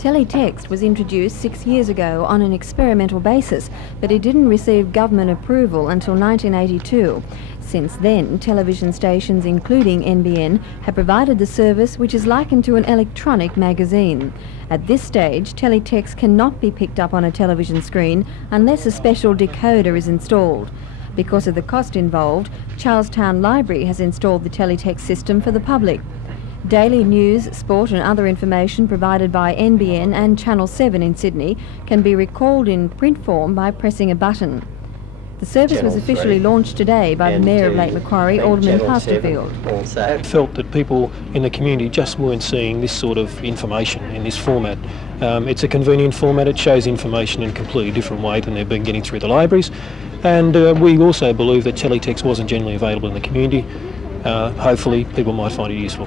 Teletext was introduced 6 years ago on an experimental basis, but it didn't receive government approval until 1982. Since then, television stations including NBN have provided the service, which is likened to an electronic magazine. At this stage, teletext cannot be picked up on a television screen unless a special decoder is installed. Because of the cost involved, Charlestown Library has installed the teletext system for the public. Daily news, sport and other information provided by NBN and Channel 7 in Sydney can be recalled in print form by pressing a button. The service was officially launched today by the Mayor of Lake Macquarie, Alderman Pasterfield. I felt that people in the community just weren't seeing this sort of information in this format. It's a convenient format, it shows information in a completely different way than they've been getting through the libraries. And we also believe that teletext wasn't generally available in the community. Hopefully people might find it useful.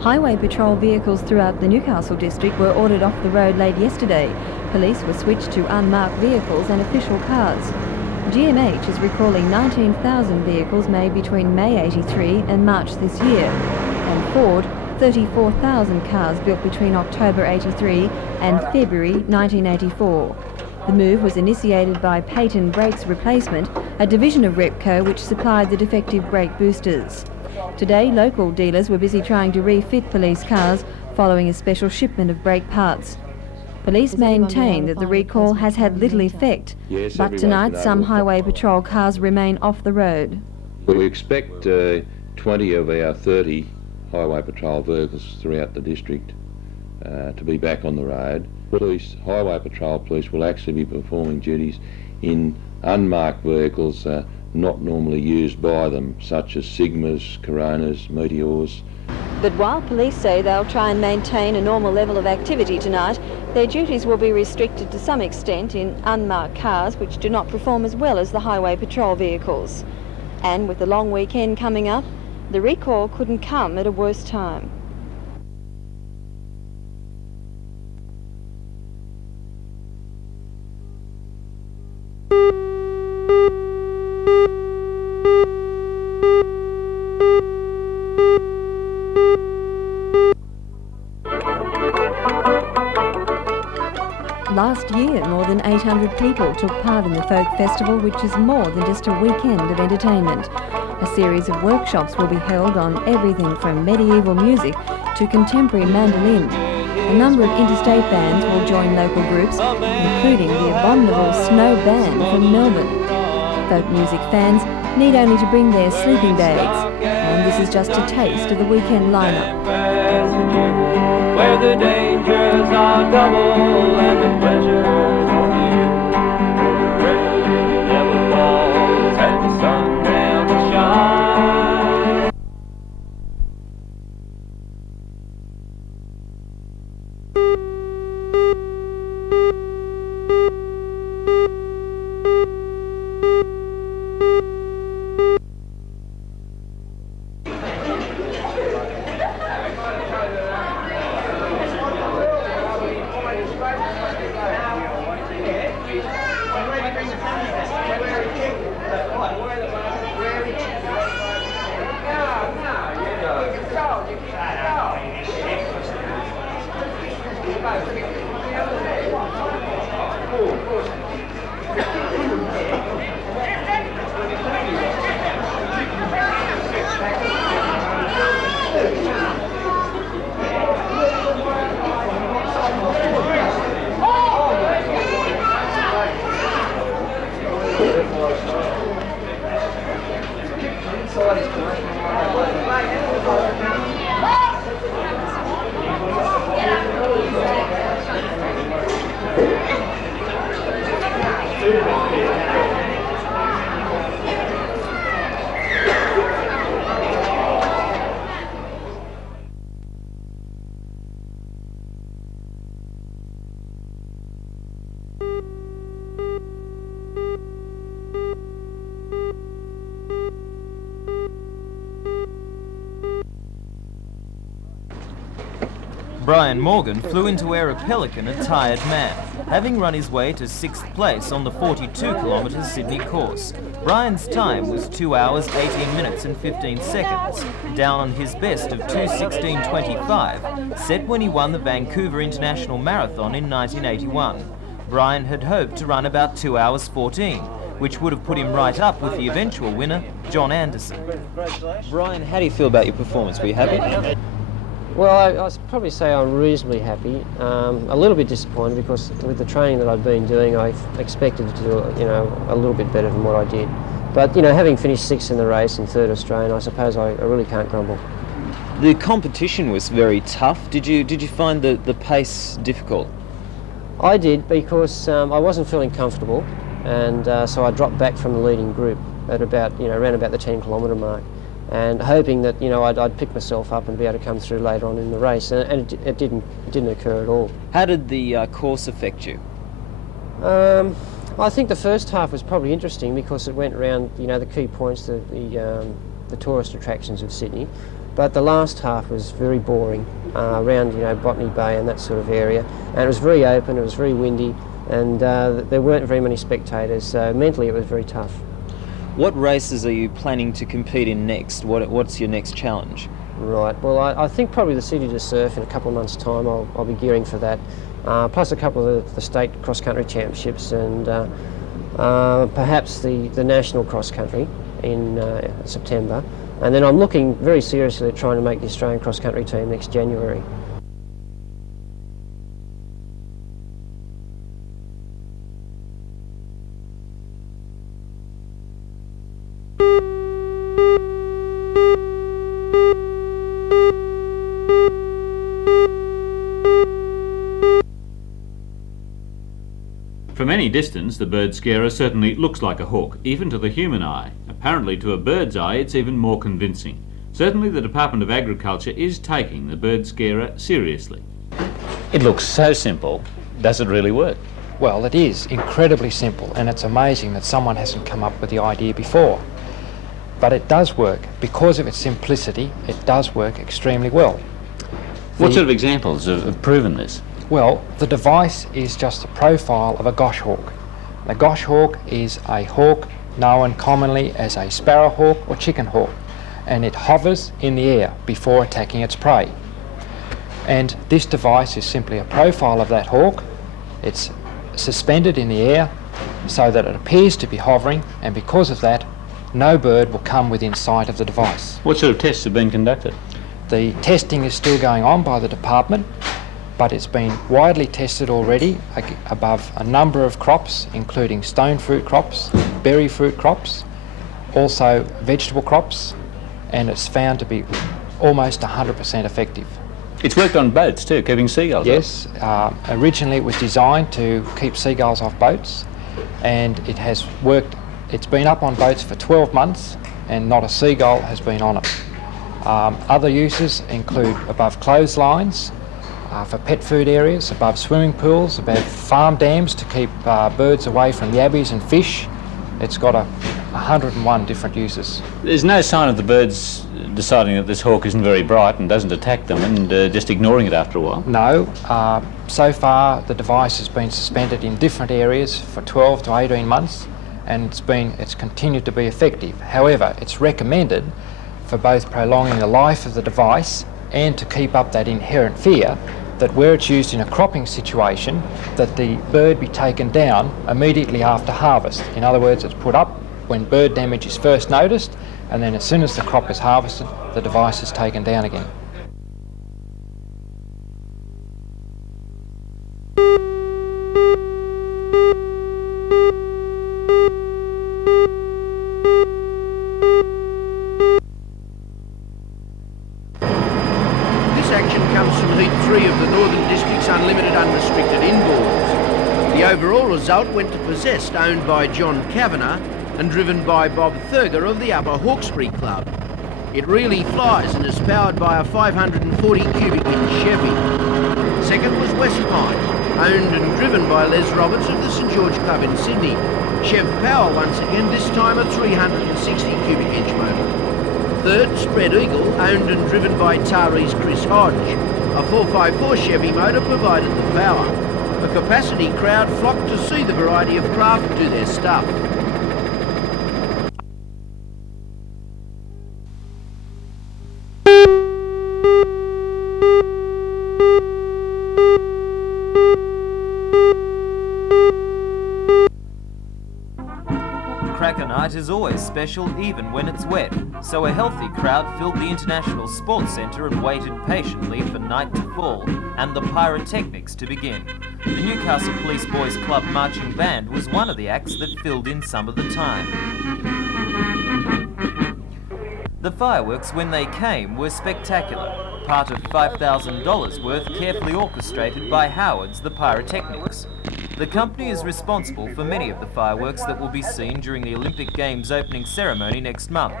Highway patrol vehicles throughout the Newcastle district were ordered off the road late yesterday. Police were switched to unmarked vehicles and official cars. GMH is recalling 19,000 vehicles made between May 83 and March this year, and Ford 34,000 cars built between October 83 and February 1984. The move was initiated by Peyton Brakes Replacement, a division of Repco which supplied the defective brake boosters. Today, local dealers were busy trying to refit police cars following a special shipment of brake parts. Police maintain that the recall has had little effect, but tonight some highway patrol cars remain off the road. We expect 20 of our 30 highway patrol vehicles throughout the district to be back on the road. Highway patrol police will actually be performing duties in unmarked vehicles not normally used by them, such as Sigmas, Coronas, Meteors. But while police say they'll try and maintain a normal level of activity tonight, their duties will be restricted to some extent in unmarked cars which do not perform as well as the highway patrol vehicles. And with the long weekend coming up, the recall couldn't come at a worse time. Last year, more than 800 people took part in the Folk Festival, which is more than just a weekend of entertainment. A series of workshops will be held on everything from medieval music to contemporary mandolin. A number of interstate bands will join local groups, including the abominable Snow Band from Melbourne. Folk music fans need only to bring their sleeping bags, and this is just a taste of the weekend lineup. Where the dangers are double and the pleasures are few. The rain never falls and the sun never shines. Brian Morgan flew into air a Pelican a tired man, having run his way to 6th place on the 42-kilometre Sydney course. Brian's time was 2 hours, 18 minutes and 15 seconds, down on his best of 2:16.25, set when he won the Vancouver International Marathon in 1981. Brian had hoped to run about 2 hours 14, which would have put him right up with the eventual winner, John Anderson. Brian, how do you feel about your performance? Were you happy? Well, I'd probably say I'm reasonably happy. A little bit disappointed because with the training that I've been doing, I expected to do, a little bit better than what I did. But, having finished 6th in the race and 3rd Australian, I suppose I really can't grumble. The competition was very tough. Did you find the pace difficult? I did, because I wasn't feeling comfortable, and so I dropped back from the leading group at about, around about the 10-kilometre mark, and hoping that I'd pick myself up and be able to come through later on in the race, and it didn't occur at all. How did the course affect you? I think the first half was probably interesting because it went around the key points, the tourist attractions of Sydney, but the last half was very boring around Botany Bay and that sort of area, and it was very open, it was very windy, and there weren't very many spectators, so mentally it was very tough. What races are you planning to compete in next? What's your next challenge? Right, well I think probably the City to Surf in a couple of months' time. I'll be gearing for that, plus a couple of the state cross-country championships, and perhaps the national cross-country in September, and then I'm looking very seriously at trying to make the Australian cross-country team next January. From any distance, the bird scarer certainly looks like a hawk, even to the human eye. Apparently, to a bird's eye, it's even more convincing. Certainly, the Department of Agriculture is taking the bird scarer seriously. It looks so simple. Does it really work? Well, it is incredibly simple, and it's amazing that someone hasn't come up with the idea before. But it does work. Because of its simplicity, it does work extremely well. What sort of examples have proven this? Well, the device is just a profile of a goshawk. A goshawk is a hawk known commonly as a sparrowhawk or chicken hawk, and it hovers in the air before attacking its prey. And this device is simply a profile of that hawk. It's suspended in the air so that it appears to be hovering, and because of that, no bird will come within sight of the device. What sort of tests have been conducted? The testing is still going on by the department, but it's been widely tested already above a number of crops, including stone fruit crops, berry fruit crops, also vegetable crops, and it's found to be almost 100% effective. It's worked on boats too, keeping seagulls Yes, originally it was designed to keep seagulls off boats, and it has worked. It's been up on boats for 12 months and not a seagull has been on it. Other uses include above clotheslines, for pet food areas, above swimming pools, above farm dams to keep birds away from yabbies and fish. It's got 101 different uses. There's no sign of the birds deciding that this hawk isn't very bright and doesn't attack them and just ignoring it after a while? No. So far the device has been suspended in different areas for 12 to 18 months, and it's continued to be effective. However, it's recommended for both prolonging the life of the device and to keep up that inherent fear that where it's used in a cropping situation, that the bird be taken down immediately after harvest. In other words, it's put up when bird damage is first noticed, and then as soon as the crop is harvested, the device is taken down again. Of the Northern District's unlimited unrestricted inboards. The overall result went to Possessed, owned by John Kavanagh and driven by Bob Thurger of the Upper Hawkesbury Club. It really flies and is powered by a 540 cubic inch Chevy. Second was West Pine, owned and driven by Les Roberts of the St George Club in Sydney. Chev Power once again, this time a 360 cubic inch motor. Third, Spread Eagle, owned and driven by Tari's Chris Hodge. A 454 Chevy motor provided the power. A capacity crowd flocked to see the variety of craft do their stuff. Cracker night is always special even when it's wet, so a healthy crowd filled the International Sports Centre and waited patiently for night to fall and the pyrotechnics to begin. The Newcastle Police Boys Club marching band was one of the acts that filled in some of the time. The fireworks, when they came, were spectacular, part of $5,000 worth carefully orchestrated by Howard's The Pyrotechnics. The company is responsible for many of the fireworks that will be seen during the Olympic Games opening ceremony next month.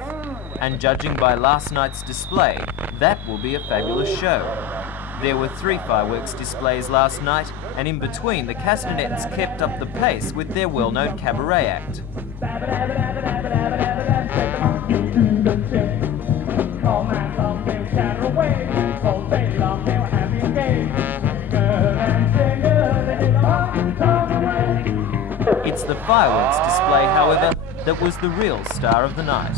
And judging by last night's display, that will be a fabulous show. There were 3 fireworks displays last night, and in between the Castanets kept up the pace with their well-known cabaret act. It's the fireworks display, however, that was the real star of the night.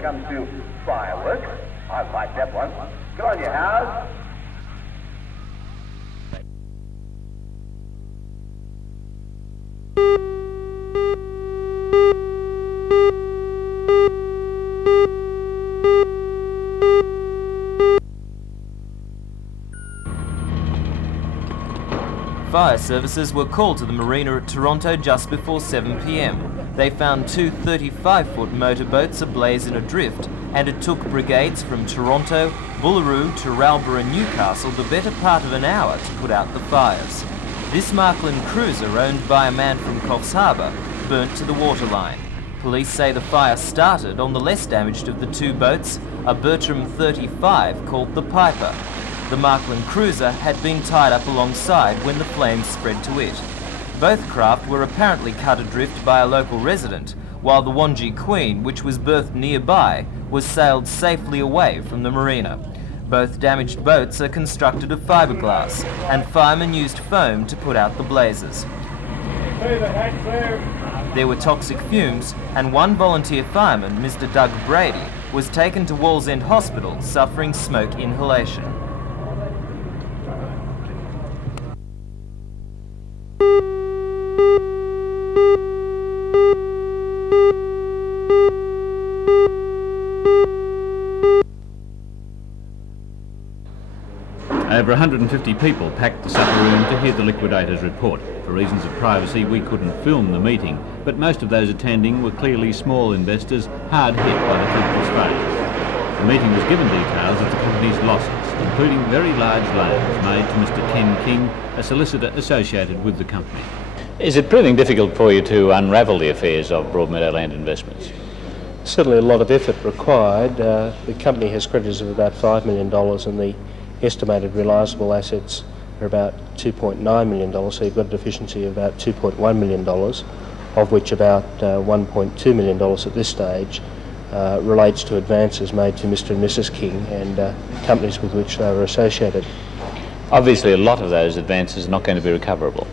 Comes to fireworks. I like that one. Go on, you Howard. Fire services were called to the marina at Toronto just before 7 p.m. They found 2 35-foot motorboats ablaze in a drift, and it took brigades from Toronto, Bullaroo, Taralba and Newcastle the better part of an hour to put out the fires. This Markland cruiser, owned by a man from Coffs Harbour, burnt to the waterline. Police say the fire started on the less damaged of the 2 boats, a Bertram 35 called the Piper. The Markland cruiser had been tied up alongside when the flames spread to it. Both craft were apparently cut adrift by a local resident, while the Wanji Queen, which was berthed nearby, was sailed safely away from the marina. Both damaged boats are constructed of fiberglass, and firemen used foam to put out the blazes. There were toxic fumes, and one volunteer fireman, Mr. Doug Brady, was taken to Wallsend Hospital suffering smoke inhalation. Over 150 people packed the supper room to hear the liquidator's report. For reasons of privacy, we couldn't film the meeting, but most of those attending were clearly small investors hard hit by the company's failure. The meeting was given details of the company's losses, including very large loans made to Mr. Ken King, a solicitor associated with the company. Is it proving difficult for you to unravel the affairs of Broadmeadow Land Investments? Certainly a lot of effort required. The company has creditors of about $5 million and the estimated realisable assets are about $2.9 million, so you've got a deficiency of about $2.1 million, of which about $1.2 million at this stage relates to advances made to Mr. and Mrs. King and companies with which they were associated. Obviously a lot of those advances are not going to be recoverable.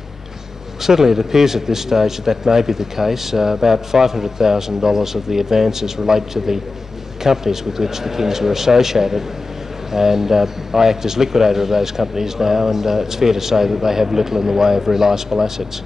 Certainly it appears at this stage that that may be the case. About $500,000 of the advances relate to the companies with which the Kings were associated, and I act as liquidator of those companies now, and it's fair to say that they have little in the way of realisable assets.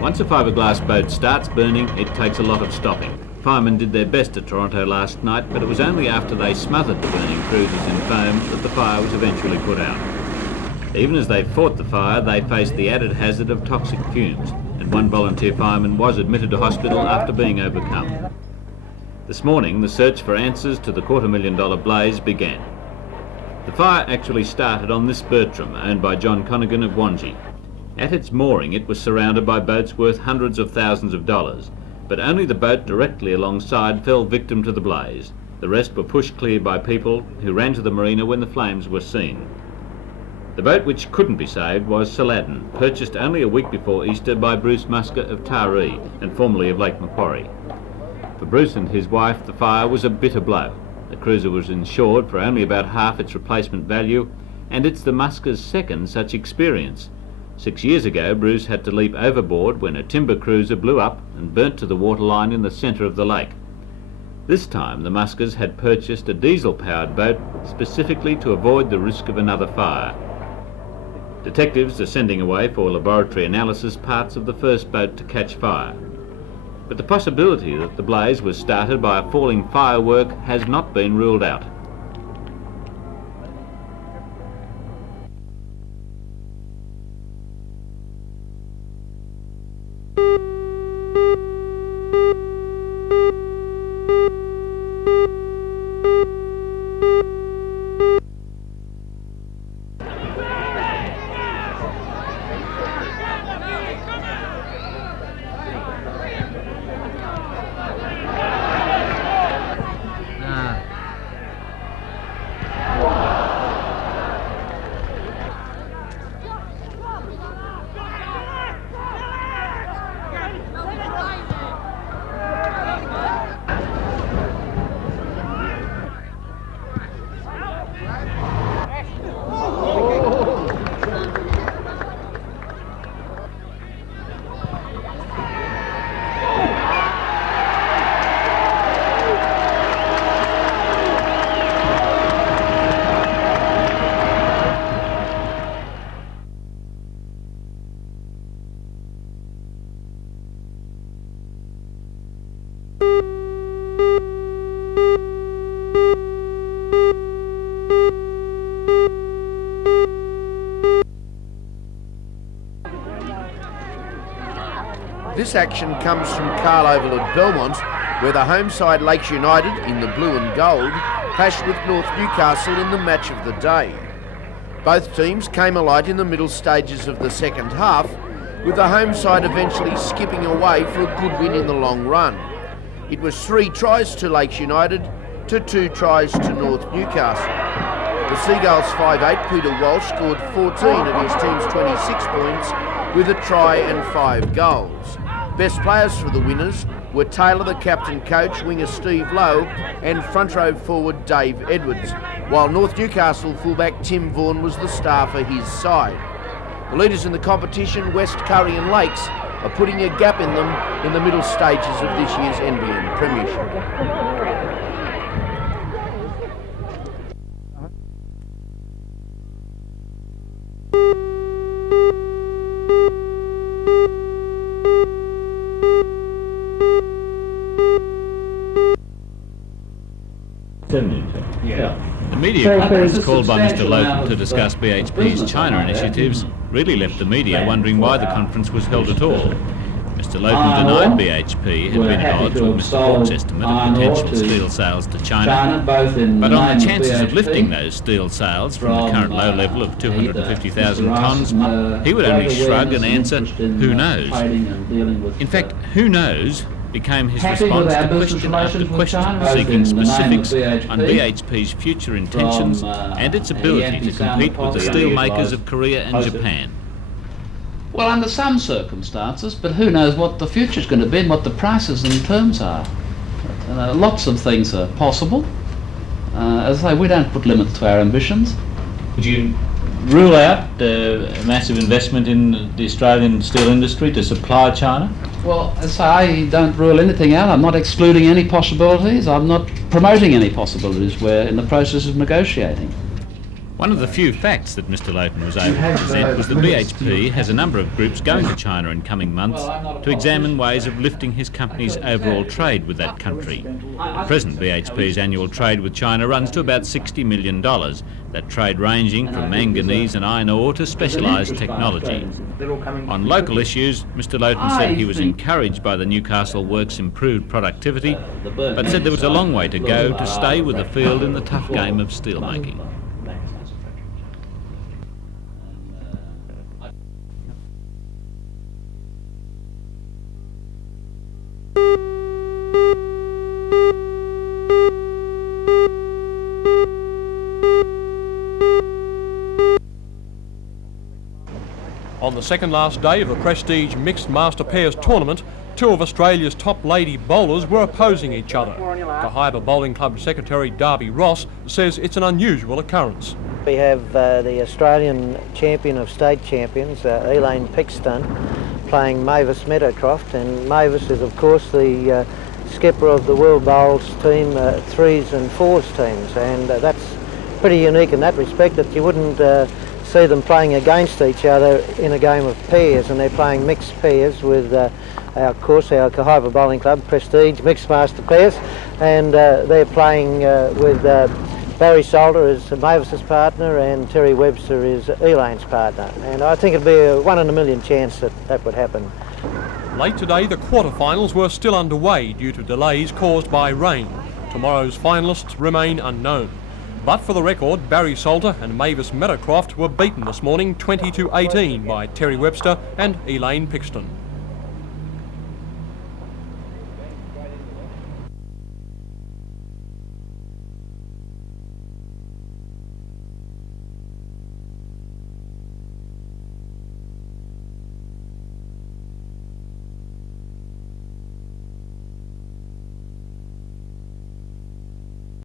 Once a fiberglass boat starts burning, it takes a lot of stopping. Firemen did their best at Toronto last night, but it was only after they smothered the burning cruisers in foam that the fire was eventually put out. Even as they fought the fire, they faced the added hazard of toxic fumes, and one volunteer fireman was admitted to hospital after being overcome. This morning, the search for answers to the $250,000 blaze began. The fire actually started on this Bertram, owned by John Connigan of Wangi. At its mooring, it was surrounded by boats worth hundreds of thousands of dollars, but only the boat directly alongside fell victim to the blaze. The rest were pushed clear by people who ran to the marina when the flames were seen. The boat which couldn't be saved was Saladin, purchased only a week before Easter by Bruce Musker of Taree and formerly of Lake Macquarie. For Bruce and his wife, the fire was a bitter blow. The cruiser was insured for only about half its replacement value, and it's the Muskers' second such experience. 6 years ago, Bruce had to leap overboard when a timber cruiser blew up and burnt to the waterline in the centre of the lake. This time, the Muskers had purchased a diesel-powered boat specifically to avoid the risk of another fire. Detectives are sending away for laboratory analysis parts of the first boat to catch fire. But the possibility that the blaze was started by a falling firework has not been ruled out. This action comes from Carloval at Belmont, where the home side Lakes United, in the blue and gold, clashed with North Newcastle in the match of the day. Both teams came alight in the middle stages of the second half, with the home side eventually skipping away for a good win in the long run. It was 3 tries to Lakes United to 2 tries to North Newcastle. The Seagulls 5'8" Peter Walsh scored 14 of his team's 26 points with a try and 5 goals. Best players for the winners were Taylor, the captain-coach, winger Steve Lowe and front row forward Dave Edwards, while North Newcastle fullback Tim Vaughan was the star for his side. The leaders in the competition, West Curry and Lakes, are putting a gap in them in the middle stages of this year's NBN Premiership. The media conference called by Mr. Lowton to discuss BHP's China initiatives really left the media wondering why the conference was held at all. Mr. Lowton denied BHP had been at odds with Mr. Hawke's estimate of potential steel sales to China, but on the chances of lifting those steel sales from the current low level of 250,000 tonnes, he would only shrug and answer, "Who knows?" In fact, "who knows?" became his response to question after question, seeking specifics on BHP's future intentions and its ability to compete with the steel makers of Korea and Japan. Well, under some circumstances, but who knows what the future's going to be and what the prices and terms are. Lots of things are possible. As I say, we don't put limits to our ambitions. Would you rule out a massive investment in the Australian steel industry to supply China? Well, as I say, I don't rule anything out. I'm not excluding any possibilities. I'm not promoting any possibilities. We're in the process of negotiating. One of the few facts that Mr Layton was able to present was that BHP has a number of groups going to China in coming months to examine ways of lifting his company's overall trade with that country. At present, BHP's annual trade with China runs to about $60 million, that trade ranging from manganese and iron ore to specialised technology. On local issues, Mr Layton said he was encouraged by the Newcastle Works' improved productivity, but said there was a long way to go to stay with the field in the tough game of steelmaking. On the second last day of the prestige Mixed Master Pairs tournament, two of Australia's top lady bowlers were opposing each other. The Hyber Bowling Club Secretary Darby Ross says it's an unusual occurrence. We have the Australian champion of state champions, Elaine Pixton, playing Mavis Meadowcroft, and Mavis is of course the skipper of the World Bowls team, 3s and 4s teams, and that's pretty unique in that respect, that you wouldn't see them playing against each other in a game of pairs, and they're playing mixed pairs with of course our Hyber Bowling Club Prestige Mixed Master Pairs, and they're playing with Barry Salter is Mavis's partner and Terry Webster is Elaine's partner, and I think it'd be a 1 in a million chance that that would happen. Late today the quarterfinals were still underway due to delays caused by rain. Tomorrow's finalists remain unknown. But for the record, Barry Salter and Mavis Meadowcroft were beaten this morning 20-18 by Terry Webster and Elaine Pixton.